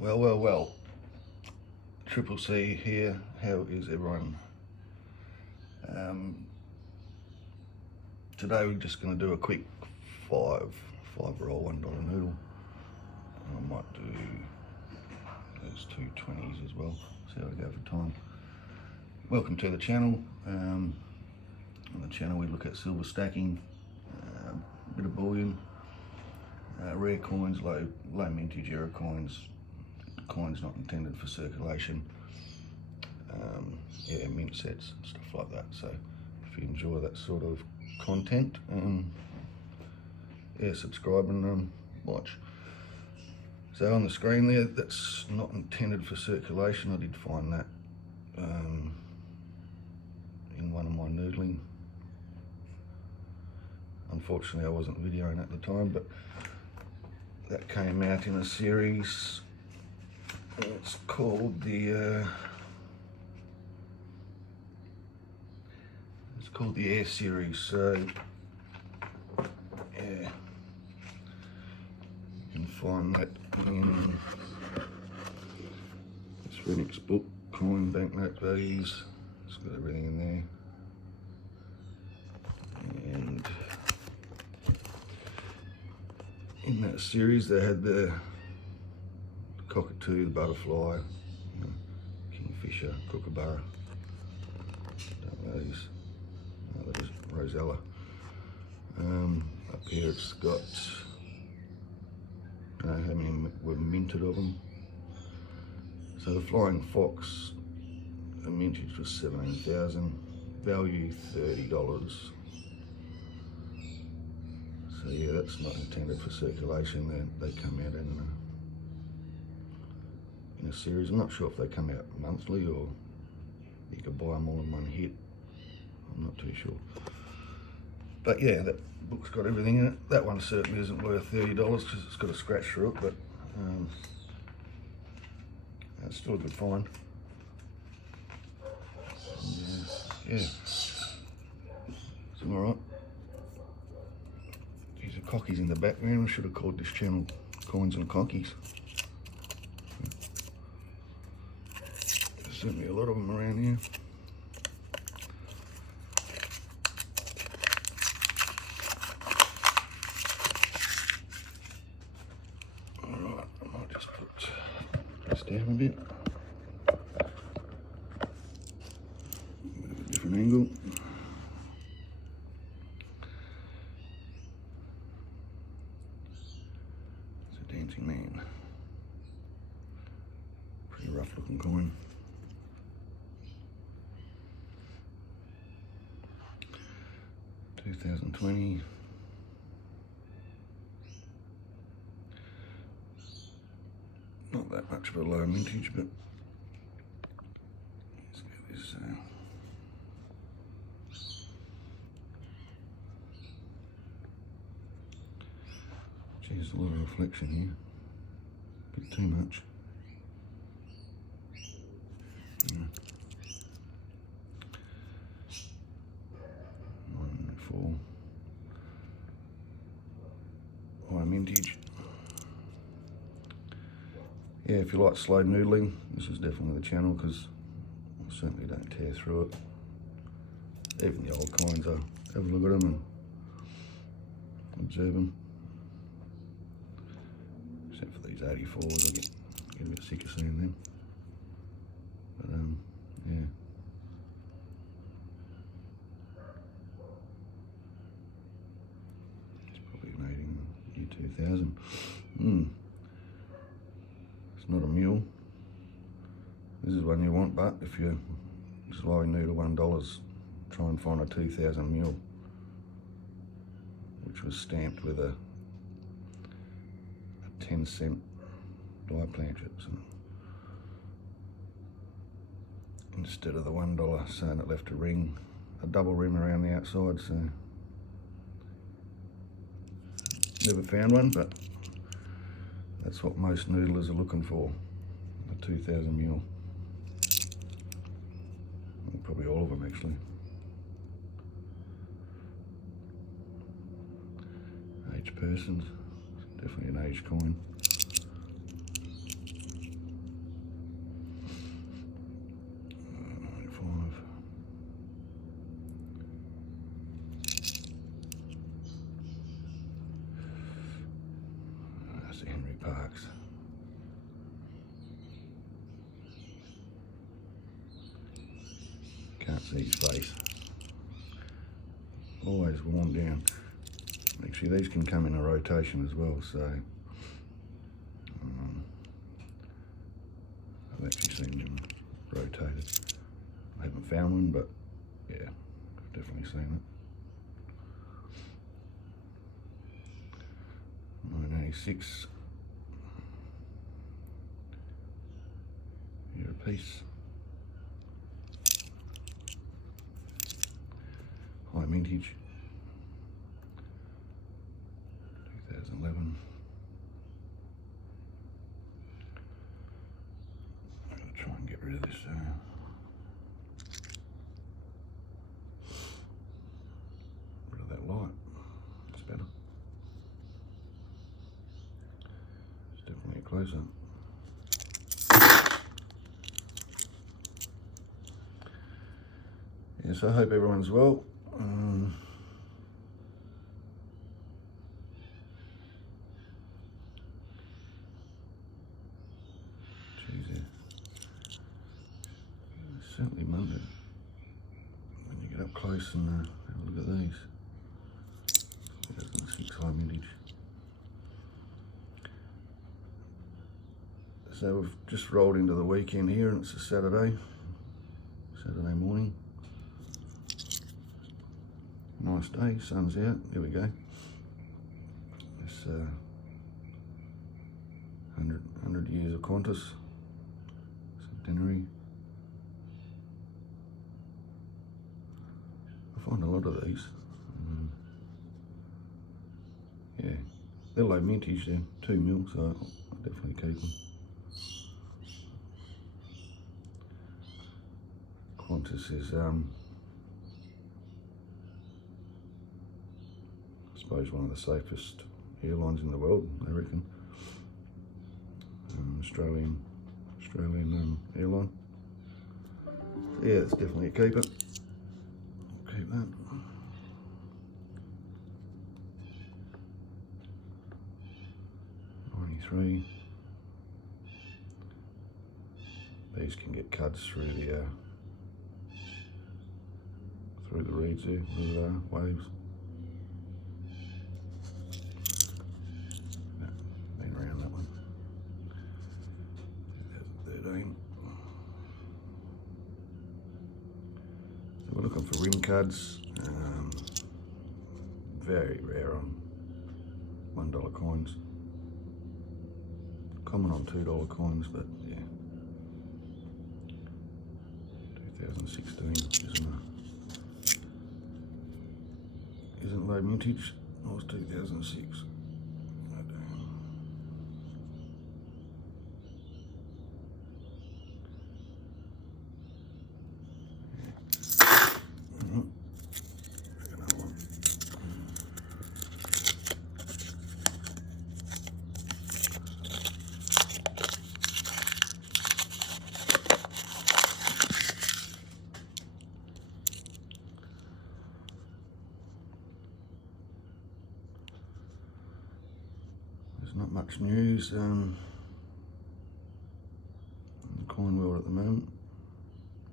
Well, Triple C here. How is everyone? Today we're just going to do a quick five roll $1 noodle. I might do those two 20s as well, see how I go for time. Welcome to the channel. On the channel we look at silver stacking, a bit of bullion, rare coins, low mintage error coins not intended for circulation, yeah, mint sets, stuff like that. So if you enjoy that sort of content, yeah, subscribe and watch. So on the screen there, that's not intended for circulation. I did find that in one of my noodling. Unfortunately I wasn't videoing at the time, but that came out in a series. It's called the Air series. So yeah, you can find that in this Phoenix book, coin, banknote values. It's got everything in there. And in that series they had the cockatoo, the butterfly, kingfisher, kookaburra, those, that is rosella. Up here it's got, how many were minted of them. So the flying fox, the mintage was 17,000, value $30. So yeah, that's not intended for circulation. They come out in a series. I'm not sure if they come out monthly or you can buy them all in one hit. I'm not too sure. But yeah, that book's got everything in it. That one certainly isn't worth $30 because it's got a scratch through it, but it's still a good find. Yeah, it's all right. These are Cockies in the background. I should have called this channel Coins and Cockies. There's certainly a lot of them around here. Alright, I might just put this down a bit. A bit of a different angle. Dancing man. Pretty rough looking coin. $2020. Not that much of a low mintage, but let's get this. Geez, a lot of reflection here. A bit too much. Yeah. 1 4. High mintage. Yeah, if you like slow noodling, this is definitely the channel because I certainly don't tear through it. Even the old coins, I have a look at them and observe them. Except for these 84s, I get a bit sick of seeing them. But yeah. It's probably an 80 year 2000. It's not a mule. This is one you want, but if you're slow noodle $1, try and find a 2000 mule, which was stamped with a 10-cent die planchet. So instead of the $1 saying it left a ring, a double rim around the outside. So never found one, but that's what most noodlers are looking for, a 2000 mule. Well, probably all of them actually. Aged persons, definitely an aged coin. See his face. Always worn down. Actually, these can come in a rotation as well, so I've actually seen them rotated. I haven't found one, but yeah, I've definitely seen it. 1986. Here a piece. High mintage. 2011. I'm going to try and get rid of this. Rid of that light. It's better. It's definitely a close-up. Yes, I hope everyone's well. Certainly Monday when you get up close and have a look at these. 2006 high mintage. So we've just rolled into the weekend here, and it's a Saturday morning. Nice day, sun's out. There we go. It's 100 years of Qantas centenary. I find a lot of these. Yeah, they're low mintage, they're 2 mil, so I'll definitely keep them. Qantas is, I suppose, one of the safest airlines in the world, I reckon. Australian airline. So yeah, it's definitely a keeper. Keep that. '93. These can get cuts through the reeds there with waves. Been around that one. 2013. So we're looking for rim cards. Very rare on $1 coins. Common on $2 coins, but yeah. 2016 isn't low mintage. It was 2006. There's not much news in the coin world at the moment,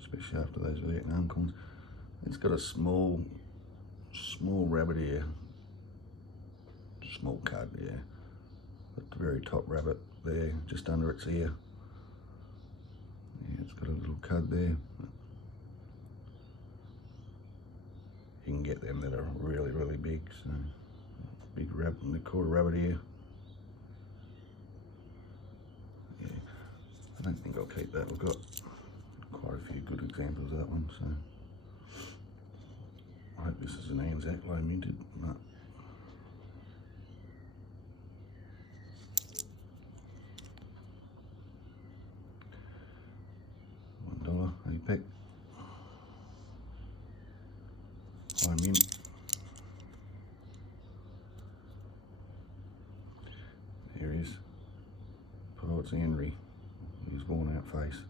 especially after those Vietnam coins. It's got a small rabbit ear, small cud, yeah. At the very top rabbit there, just under its ear. Yeah, it's got a little cud there. You can get them that are really, really big. So big rabbit, and they call it a rabbit ear. Yeah, I don't think I'll keep that. We've got quite a few good examples of that one, so I hope this is an ANZAC low minted. No. $1 APEC. High mint. There he is. Poet's Henry. His worn out face.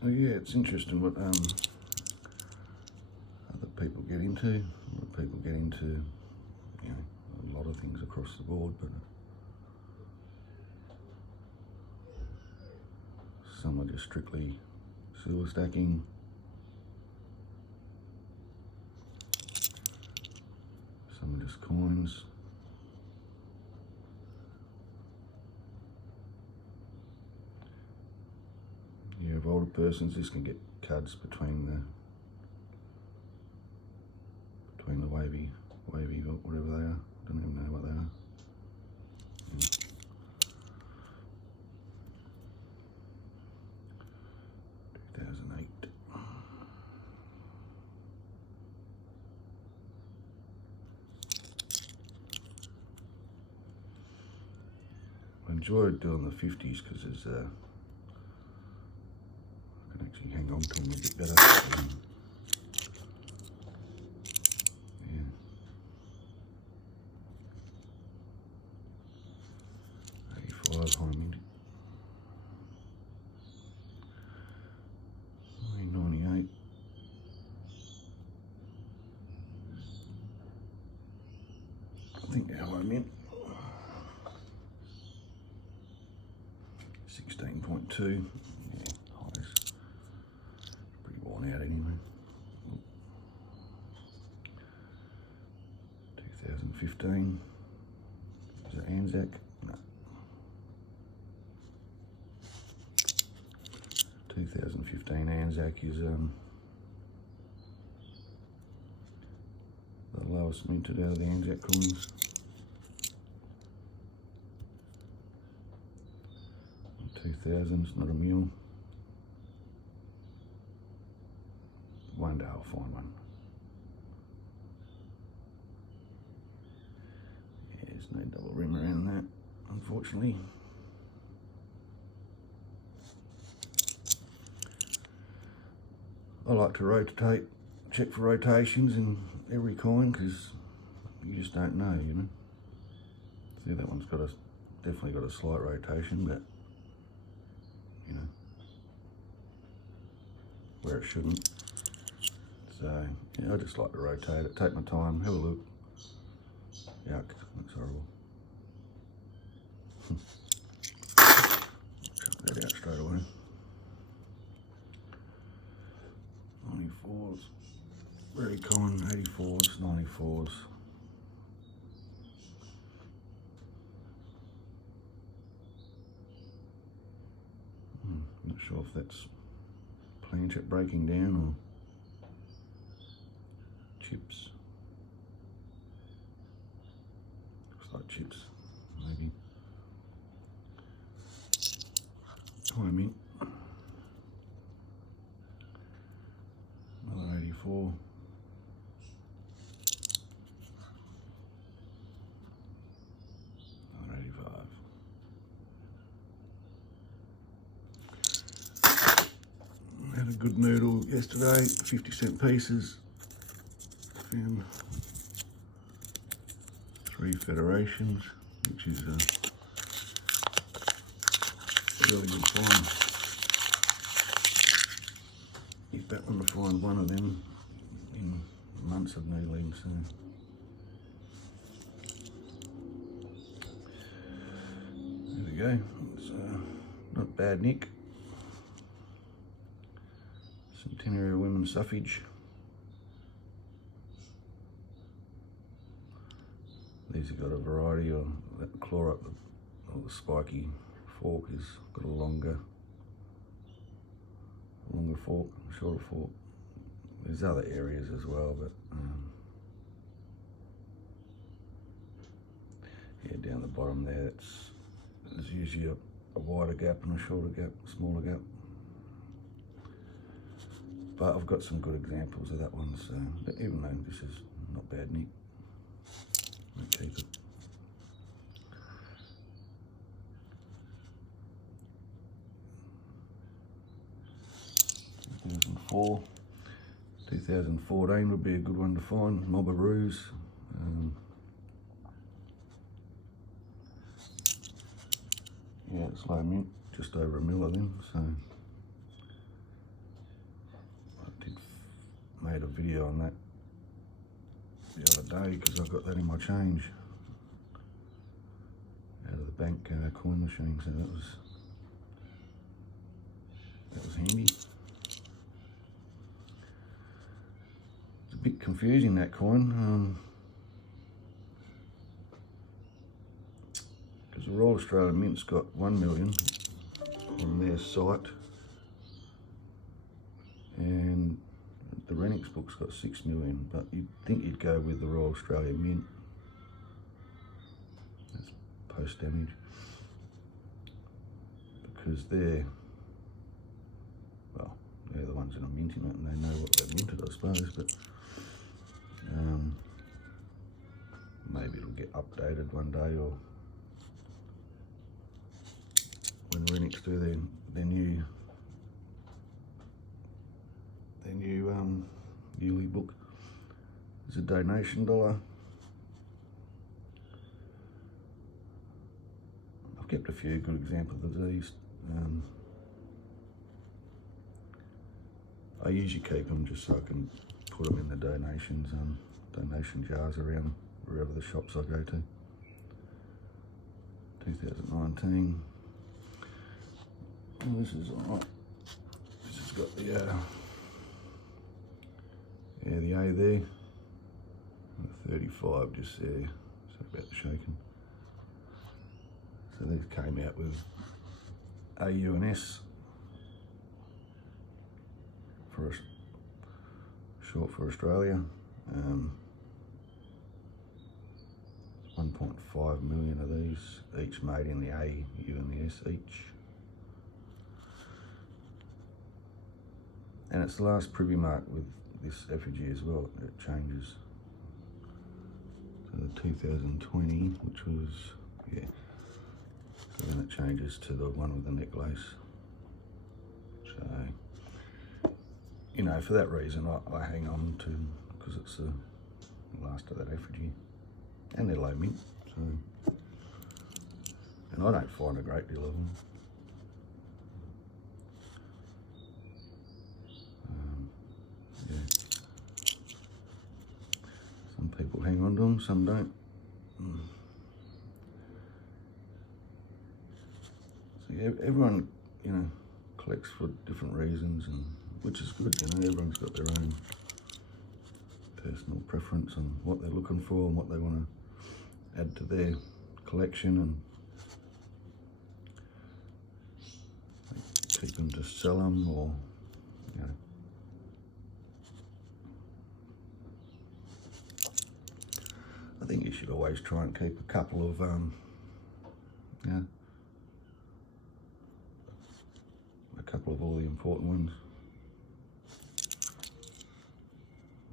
So yeah, it's interesting what into. A lot of people get into, you know, a lot of things across the board, but some are just strictly silver stacking. Some are just coins. Yeah, of older persons, this can get cuds between the wavy, whatever they are. Don't even know what they are. Yeah. 2008. I enjoy doing the 50s because there's I can actually hang on to them a bit better. Yeah. 85 high mint. 98. I think they're high mint. 16.2. Yeah, highs. Pretty worn out anyway. 2015. Is it ANZAC? No. 2015 ANZAC is the lowest minted out of the ANZAC coins. 2000s, not a mule. One day I'll find one. Yeah, there's no double rim around that, unfortunately. I like to rotate, check for rotations in every coin because you just don't know, you know. See, that one's got definitely got a slight rotation, but you know, where it shouldn't. So yeah, I just like to rotate it, take my time, have a look. Yuck, that's horrible. Chuck that out straight away. 94s, very common. 84s, 94s. Not sure if that's planchette breaking down or chips. Looks like chips, maybe. High mint. Another 84. Another 85. Had a good noodle yesterday, 50-cent pieces. Found 3 federations, which is a really good find. You bet on to find one of them in months of noodling, so. There we go, it's not bad nick. Centenary of Women's Suffrage. These have got a variety of that claw up, the spiky fork has got a longer fork, shorter fork. There's other areas as well, but yeah, down the bottom there, there's usually a wider gap and a shorter gap, smaller gap. But I've got some good examples of that one, so even though this is not bad nick, I'll keep it. (2004), 2014 would be a good one to find. Mobberoos. Yeah, it's low mint, just over a mil of them, so I made a video on that the other day because I got that in my change out of the bank coin machine, so that was handy. It's a bit confusing, that coin, because the Royal Australian Mint's got 1 million on their site, and the Renix book's got 6 million, but you'd think you'd go with the Royal Australian Mint. That's post damage, because they're the ones that are minting it and they know what they've minted, I suppose, but maybe it'll get updated one day, or when Renix do their new yearly book. There's a donation dollar. I've kept a few good examples of these. I usually keep them just so I can put them in the donations, donation jars around wherever the shops I go to. 2019. Oh, this is alright. This has got the the A there, the 35 just there, so about shaking. So these came out with AU and S, for short for Australia. 1.5 million of these, each made in the A, U and the S each. And it's the last privy mark with this effigy as well. It changes. So the 2020, which was, so then it changes to the one with the necklace. So, you know, for that reason I hang on to, because it's the last of that effigy, and they're low mint, so, and I don't find a great deal of them. Some people hang on to them, some don't. So everyone, you know, collects for different reasons, and which is good, you know, everyone's got their own personal preference on what they're looking for and what they want to add to their collection, and keep them to sell them, or, you know. I think you should always try and keep a couple of, a couple of all the important ones.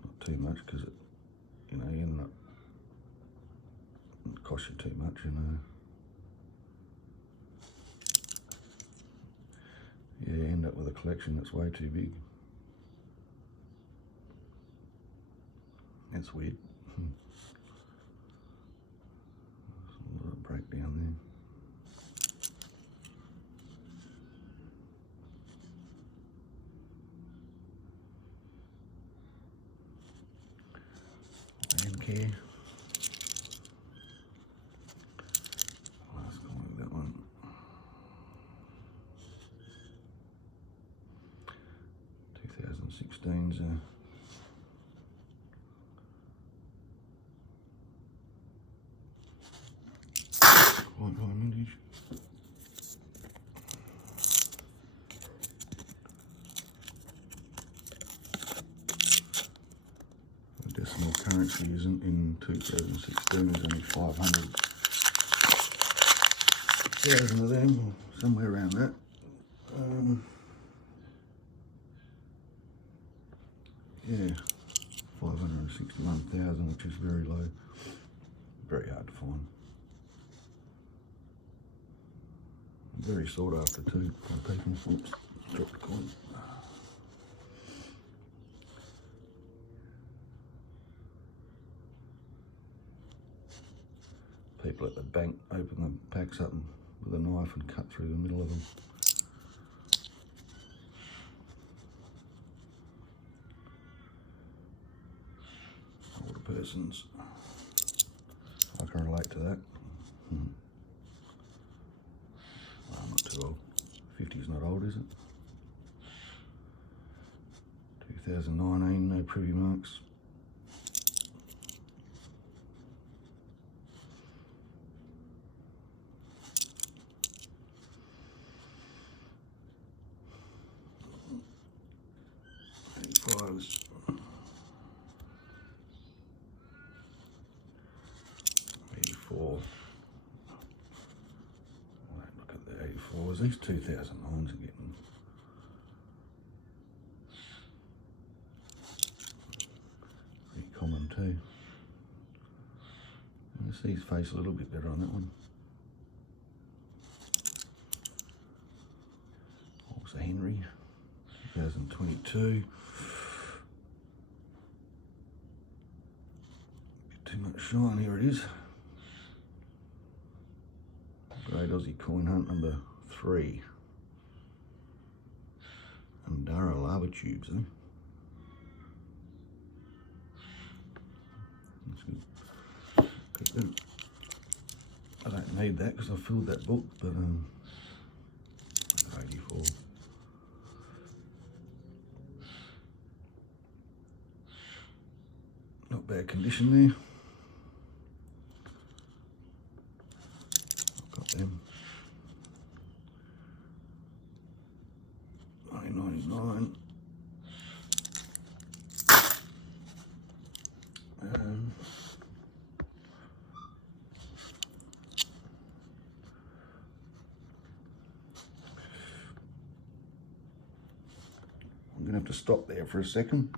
Not too much, because it, you know, you end up, it costs you too much, you know. Yeah, you end up with a collection that's way too big. That's weird. A little breakdown there. Care. Let's go with that one. 2016's quite high mintage. Decimal currency isn't in 2016, there's only 500,000 of them, or somewhere around that. Yeah, 561,000, which is very low, very hard to find. Very sought after too by people. Oops, dropped the coin. People at the bank open the packs up with a knife and cut through the middle of them. Older persons. I can relate to that. I'm not too old. 50 is not old, is it? 2019, no privy marks. Fives. 84. Look at the 84s. These 2009s are getting pretty common too. I see his face a little bit better on that one. What was the Henry? 2022. Too much shine, here it is. Great Aussie Coin Hunt number 3. And Dara lava tubes, eh? That's good. Keep them. I don't need that because I filled that book, but 84. Not bad condition there. Got them. 1999. I'm going to have to stop there for a second.